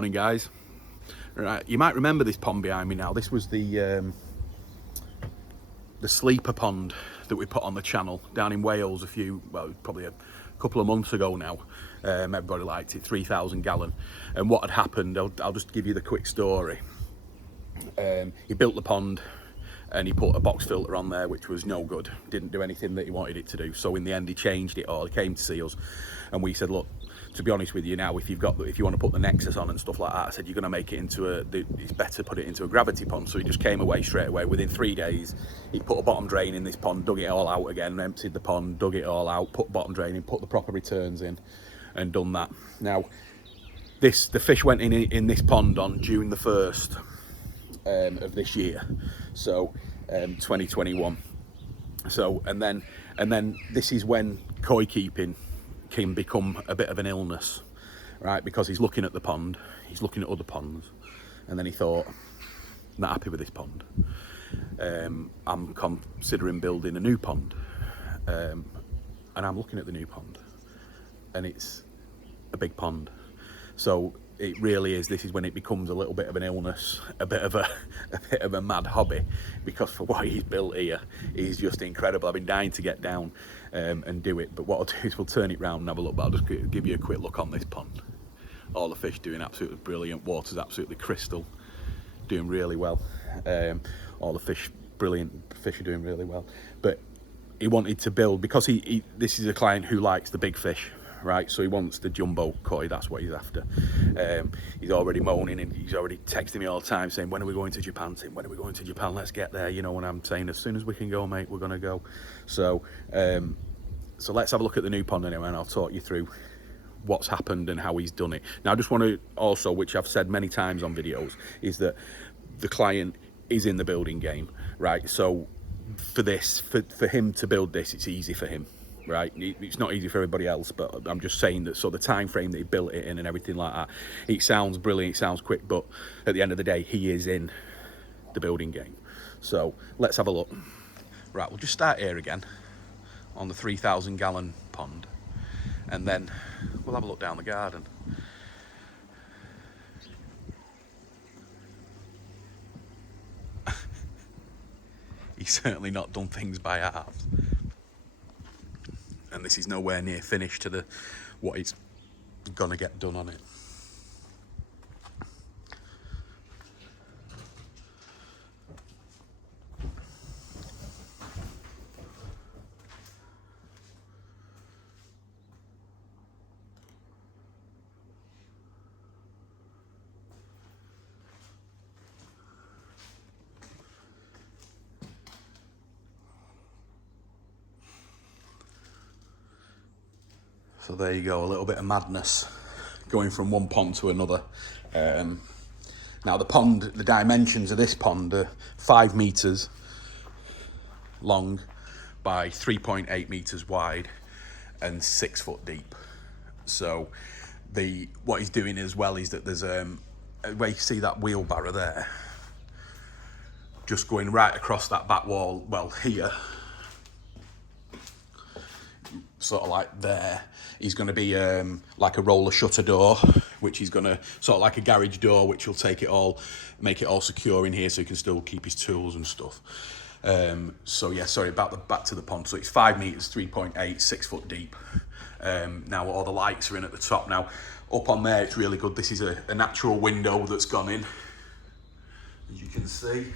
Morning, guys. Right, you might remember this pond behind me now. This was the sleeper pond that we put on the channel down in Wales probably a couple of months ago now. Everybody liked it, 3,000 gallon. And what had happened, I'll just give you the quick story. He built the pond and he put a box filter on there, which was no good. Didn't do anything that he wanted it to do. So in the end, he changed it all. He came to see us and we said, look, to be honest with you now, if you want to put the Nexus on and stuff like that, I said, you're going to make it into it's better put it into a gravity pond. So he just came away straight away. Within 3 days, he put a bottom drain in this pond, dug it all out again, emptied the pond, dug it all out, put bottom drain in, put the proper returns in, and done that. Now, the fish went in this pond on June the 1st of this year, so 2021. So and then this is when koi keeping can become a bit of an illness, right? Because he's looking at the pond, he's looking at other ponds, and then he thought, not happy with this pond. I'm considering building a new pond, and I'm looking at the new pond, and it's a big pond. So it really is. This is when it becomes a little bit of an illness, a bit of a mad hobby, because for what he's built here, he's just incredible. I've been dying to get down and do it, but what I'll do is we'll turn it round and have a look. But I'll just give you a quick look on this pond. All the fish doing absolutely brilliant. Water's absolutely crystal, doing really well. All the fish, brilliant. Fish are doing really well. But he wanted to build, because this is a client who likes the big fish. Right, so he wants the jumbo koi, that's what he's after. He's already moaning and he's already texting me all the time saying, when are we going to Japan, Tim? When are we going to Japan? Let's get there, you know, and I'm saying, as soon as we can go, mate, we're going to go. So let's have a look at the new pond anyway, and I'll talk you through what's happened and how he's done it. Now, I just want to also, which I've said many times on videos, is that the client is in the building game, right? So for him to build this, it's easy for him. Right, it's not easy for everybody else, but I'm just saying that. So the time frame that he built it in and everything like that, it sounds brilliant, it sounds quick, but at the end of the day, he is in the building game. So let's have a look. Right, we'll just start here again on the 3,000 gallon pond, and then we'll have a look down the garden. He's certainly not done things by halves. And this is nowhere near finished to what he's gonna get done on it. So there you go, a little bit of madness going from one pond to another. Now the dimensions of this pond are 5 meters long by 3.8 meters wide and 6 foot deep. So what he's doing as well is that there's where you see that wheelbarrow there, just going right across that back wall, well here, sort of like there, is going to be like a roller shutter door, which he's going to sort of like a garage door, which will make it all secure in here, so he can still keep his tools and stuff. So yeah, sorry about back to the pond. So it's 5 meters, 3.8, 6 foot deep. Now all the lights are in at the top. Now up on there, it's really good. This is a natural window that's gone in, as you can see.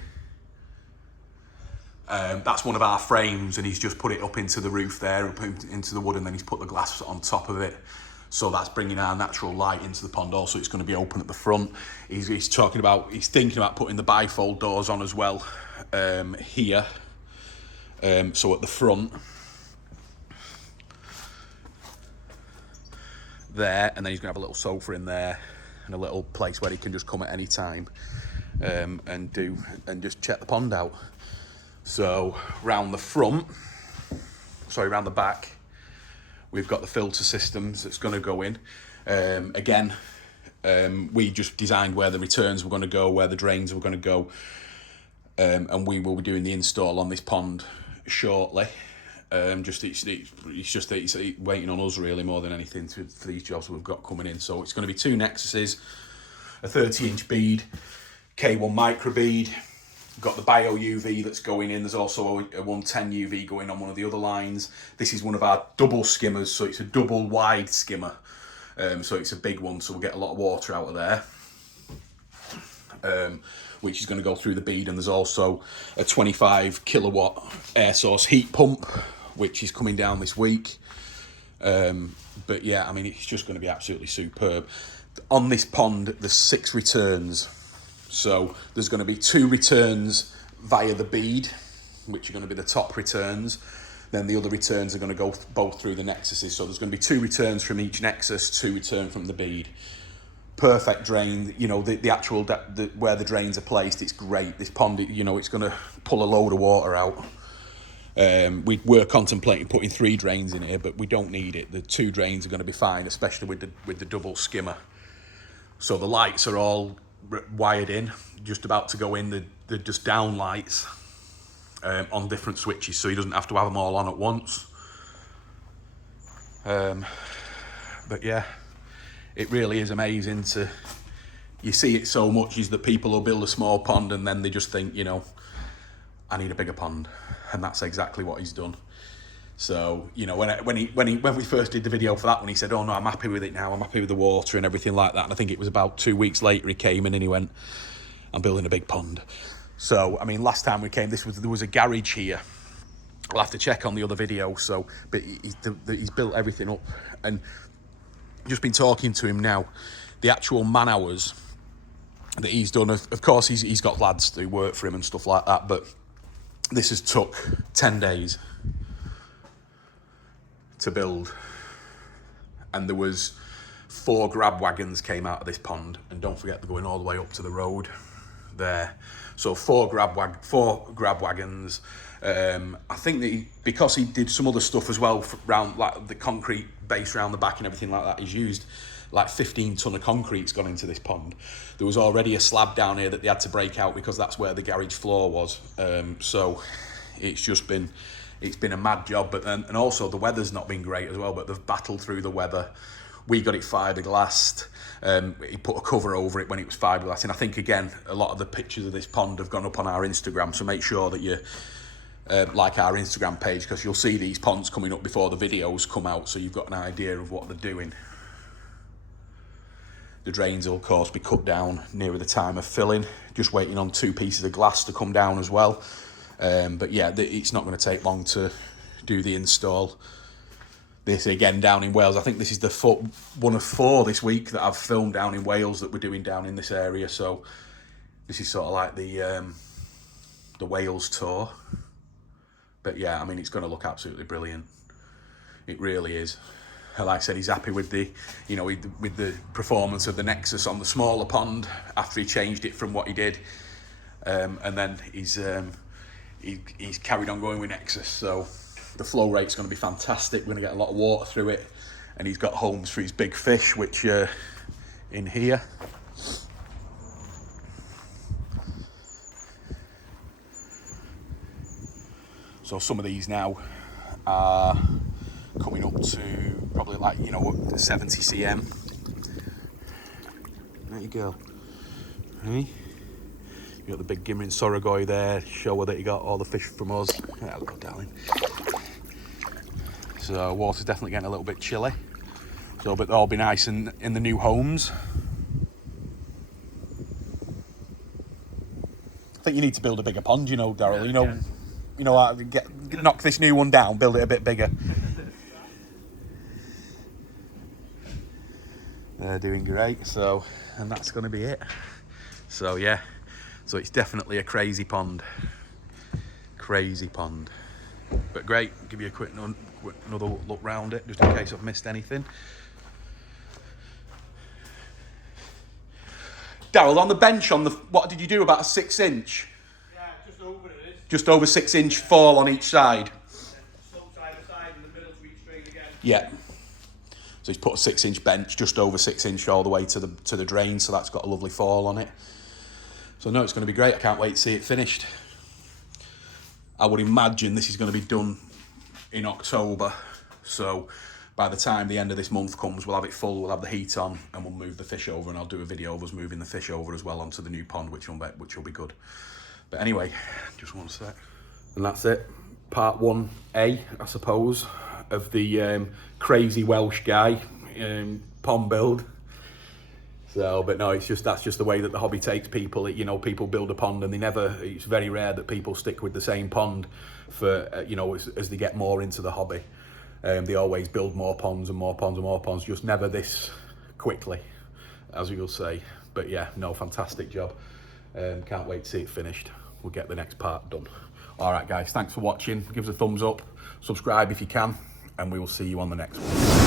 That's one of our frames, and he's just put it up into the roof there, up into the wood, and then he's put the glass on top of it. So that's bringing our natural light into the pond. Also, it's going to be open at the front. He's thinking about putting the bifold doors on as well here. So at the front there, and then he's going to have a little sofa in there and a little place where he can just come at any time and just check the pond out. So round the back, we've got the filter systems that's going to go in. Again, we just designed where the returns were going to go, where the drains were going to go, and we will be doing the install on this pond shortly. It's just waiting on us really more than anything for these jobs we've got coming in. So it's going to be 2 Nexuses, a 30-inch bead, K1 micro bead. Got the bio UV that's going in. There's also a 110 UV going on one of the other lines. This is one of our double skimmers, so it's a double wide skimmer. So it's a big one, so we'll get a lot of water out of there. Which is going to go through the bead, and there's also a 25 kilowatt air source heat pump, which is coming down this week. But yeah, I mean, it's just going to be absolutely superb. On this pond, there's 6 returns. So there's going to be 2 returns via the bead, which are going to be the top returns. Then the other returns are going to go both through the Nexuses. So there's going to be 2 returns from each Nexus, 2 return from the bead. Perfect drain, you know, the actual where the drains are placed, it's great. This pond, you know, it's going to pull a load of water out. We were contemplating putting 3 drains in here, but we don't need it. The 2 drains are going to be fine, especially with the double skimmer. So the lights are all wired in, just about to go in. They're just down lights on different switches, so he doesn't have to have them all on at once. But yeah, it really is amazing to, you see it so much, is that people will build a small pond and then they just think, you know, I need a bigger pond. And that's exactly what he's done. So, you know, when we first did the video for that one, he said, oh no, I'm happy with it now. I'm happy with the water and everything like that. And I think it was about 2 weeks later he came in and he went, I'm building a big pond. So, I mean, last time we came, there was a garage here. We'll have to check on the other video. So, but he's built everything up, and just been talking to him now. The actual man hours that he's done, of course, he's got lads who work for him and stuff like that, but this has took 10 days to build. And there was 4 grab wagons came out of this pond, and don't forget they're going all the way up to the road there. So 4 grab wagons. I think that because he did some other stuff as well around, like the concrete base around the back and everything like that, he's used like 15 ton of concrete's gone into this pond. There was already a slab down here that they had to break out because that's where the garage floor was. So it's been a mad job. But then, and also the weather's not been great as well, but they've battled through the weather. We got it fiberglassed. He put a cover over it when it was fiberglass. And I think, again, a lot of the pictures of this pond have gone up on our Instagram, so make sure that you like our Instagram page, because you'll see these ponds coming up before the videos come out, so you've got an idea of what they're doing. The drains will, of course, be cut down nearer the time of filling. Just waiting on 2 pieces of glass to come down as well. But yeah, it's not going to take long to do the install. This again down in Wales. I think this is the one of 4 this week that I've filmed down in Wales that we're doing down in this area. So this is sort of like the Wales tour. But yeah, I mean, it's going to look absolutely brilliant. It really is. Like I said, he's happy with the, you know, with the performance of the Nexus on the smaller pond after he changed it from what he did, and then he's carried on going with Nexus. So the flow rate's going to be fantastic. We're going to get a lot of water through it, and he's got homes for his big fish, which are in here. So some of these now are coming up to probably, like, you know, up to 70 cm. There you go. Hey, you got the big Gimmer Sorogoi there, show her that you got all the fish from us. Hello, darling. So water's definitely getting a little bit chilly. So, but they'll all be nice in the new homes. I think you need to build a bigger pond, you know, Daryl. Yeah, you know, knock this new one down, build it a bit bigger. They're doing great, so, and that's going to be it. So yeah, so it's definitely a crazy pond. Crazy pond. But great, give you a quick another look round it, just in case I've missed anything. Daryl, on the bench, what did you do, about a 6-inch? Yeah, just over it is. Just over 6-inch fall on each side. Slope side to side, in the middle to each drain again. Yeah. So he's put a 6-inch bench, just over 6-inch all the way to the drain, so that's got a lovely fall on it. So no, it's going to be great. I can't wait to see it finished. I would imagine this is going to be done in October. So by the time the end of this month comes, we'll have it full, we'll have the heat on, and we'll move the fish over, and I'll do a video of us moving the fish over as well onto the new pond, which will be good. But anyway, just one sec. And that's it. Part 1A, I suppose, of the crazy Welsh guy pond build. So, but no, that's just the way that the hobby takes people. You know, people build a pond and it's very rare that people stick with the same pond for, you know, as they get more into the hobby. They always build more ponds and more ponds and more ponds, just never this quickly, as you'll say. But yeah, no, fantastic job. Can't wait to see it finished. We'll get the next part done. All right, guys, thanks for watching. Give us a thumbs up, subscribe if you can, and we will see you on the next one.